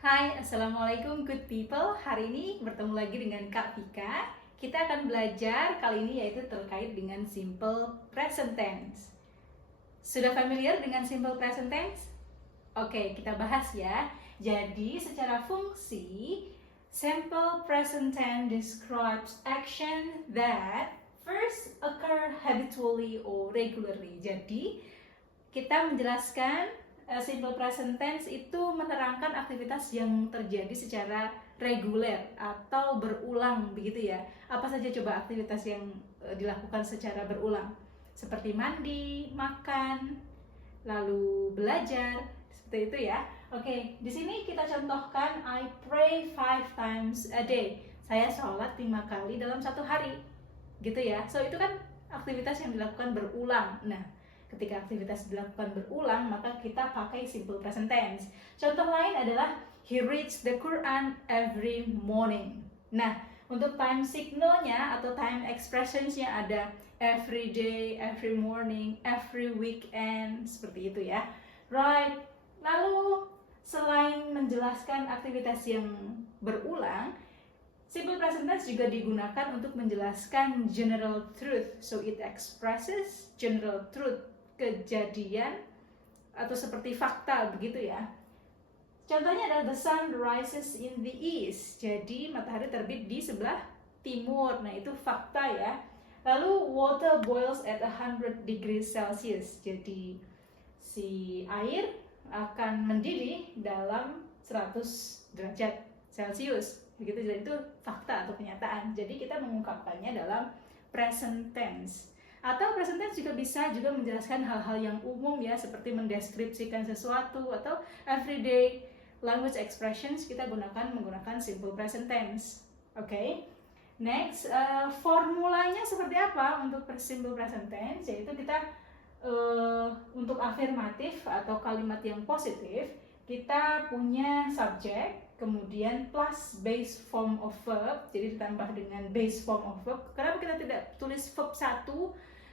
Hai, Assalamualaikum good people. Hari ini bertemu lagi dengan Kak Vika. Kita akan belajar kali ini yaitu terkait dengan simple present tense. Sudah familiar dengan simple present tense? Oke, kita bahas ya. Jadi, secara fungsi, simple present tense describes action that first occur habitually or regularly. Jadi, kita menjelaskan simple present tense itu menerangkan aktivitas yang terjadi secara reguler atau berulang begitu ya. Apa saja coba aktivitas yang dilakukan secara berulang? Seperti mandi, makan, lalu belajar, seperti itu ya. Oke, di sini kita contohkan I pray 5 times a day. Saya sholat 5 kali dalam satu hari. Gitu ya. So itu kan aktivitas yang dilakukan berulang. Nah, ketika aktivitas dilakukan berulang, maka kita pakai simple present tense. Contoh lain adalah he reads the Quran every morning. Nah, untuk time signalnya atau time expressionsnya ada every day, every morning, every weekend, seperti itu ya. Right. Lalu selain menjelaskan aktivitas yang berulang, simple present tense juga digunakan untuk menjelaskan general truth. So it expresses general truth, kejadian atau seperti fakta begitu ya. Contohnya adalah the sun rises in the east. Jadi matahari terbit di sebelah timur. Nah, itu fakta ya. Lalu water boils at 100 degrees Celsius. Jadi si air akan mendidih dalam 100 derajat Celsius. Begitu, jadi itu fakta atau kenyataan. Jadi kita mengungkapkannya dalam present tense. Atau present tense juga bisa juga menjelaskan hal-hal yang umum ya, seperti mendeskripsikan sesuatu atau everyday language expressions kita menggunakan simple present tense. Oke. Next, formulanya seperti apa untuk simple present tense? Yaitu kita untuk afirmatif atau kalimat yang positif, kita punya subject, kemudian plus base form of verb, jadi ditambah dengan base form of verb. Kenapa kita tidak tulis verb 1?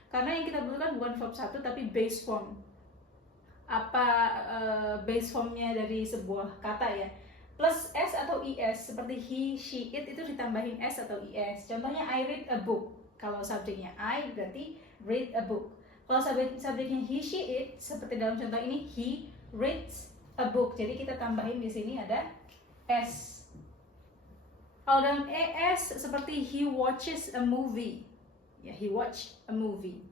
Karena yang kita butuhkan bukan verb 1 tapi base form. Apa base formnya dari sebuah kata ya? Plus s atau es, seperti he, she, it itu ditambahin s atau es. Contohnya I read a book. Kalau subjeknya I berarti read a book. Kalau subjeknya he, she, it, seperti dalam contoh ini he reads a book. Jadi kita tambahin di sini ada s. Kalau dalam es seperti he watches a movie. Ya, he watch a movie.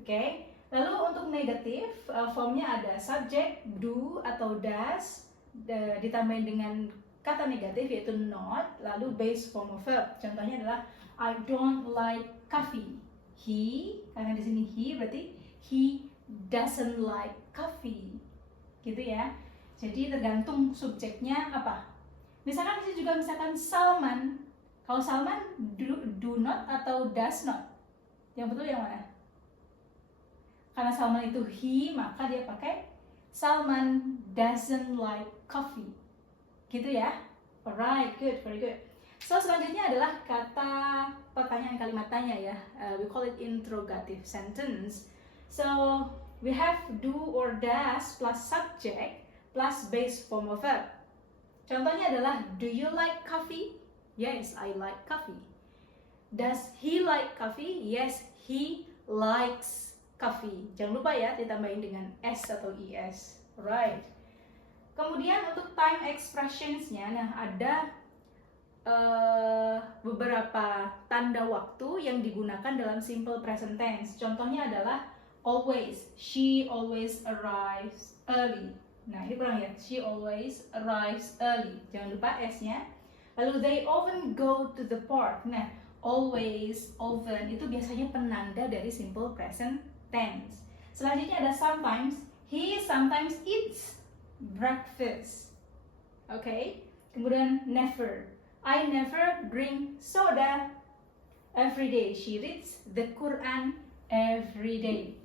Oke. Lalu untuk negatif, formnya ada subject, do atau does, ditambahin dengan kata negatif yaitu not, lalu base form of verb. Contohnya adalah I don't like coffee. He, karena di sini he berarti he doesn't like coffee. Gitu ya. Jadi tergantung subjeknya apa. Misalkan di sini juga misalkan Salman. Kalau Salman do not atau does not? Yang betul yang mana? Karena Salman itu he, maka dia pakai Salman doesn't like coffee. Gitu ya. Alright, good, very good. So selanjutnya adalah kata pertanyaan kalimat tanya ya. We call it interrogative sentence. So we have do or does plus subject plus base form of verb. Contohnya adalah do you like coffee? Yes, I like coffee. Does he like coffee? Yes, he likes coffee. Jangan lupa ya ditambahin dengan s atau es. Right. Kemudian untuk time expressionsnya, nah ada beberapa tanda waktu yang digunakan dalam simple present tense. Contohnya adalah always. She always arrives early. Nah ini kurang ya. She always arrives early. Jangan lupa s-nya. Lalu they often go to the park. Nah always, often itu biasanya penanda dari simple present tense. Selanjutnya ada sometimes. He sometimes eats breakfast. Okay. Kemudian never. I never drink soda. Every day. She reads the Quran every day.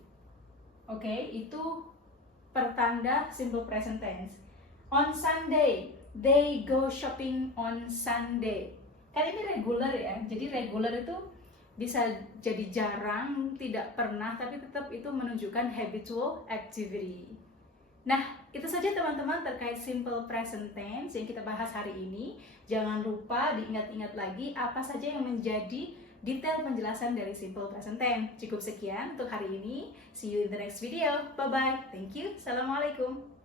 Okay. Itu pertanda simple present tense. On Sunday. They go shopping on Sunday. Kan ini regular ya. Jadi regular itu bisa jadi jarang, tidak pernah, tapi tetap itu menunjukkan habitual activity. Nah, itu saja teman-teman terkait simple present tense yang kita bahas hari ini. Jangan lupa diingat-ingat lagi apa saja yang menjadi detail penjelasan dari simple present tense. Cukup sekian untuk hari ini. See you in the next video. Bye-bye. Thank you. Assalamualaikum.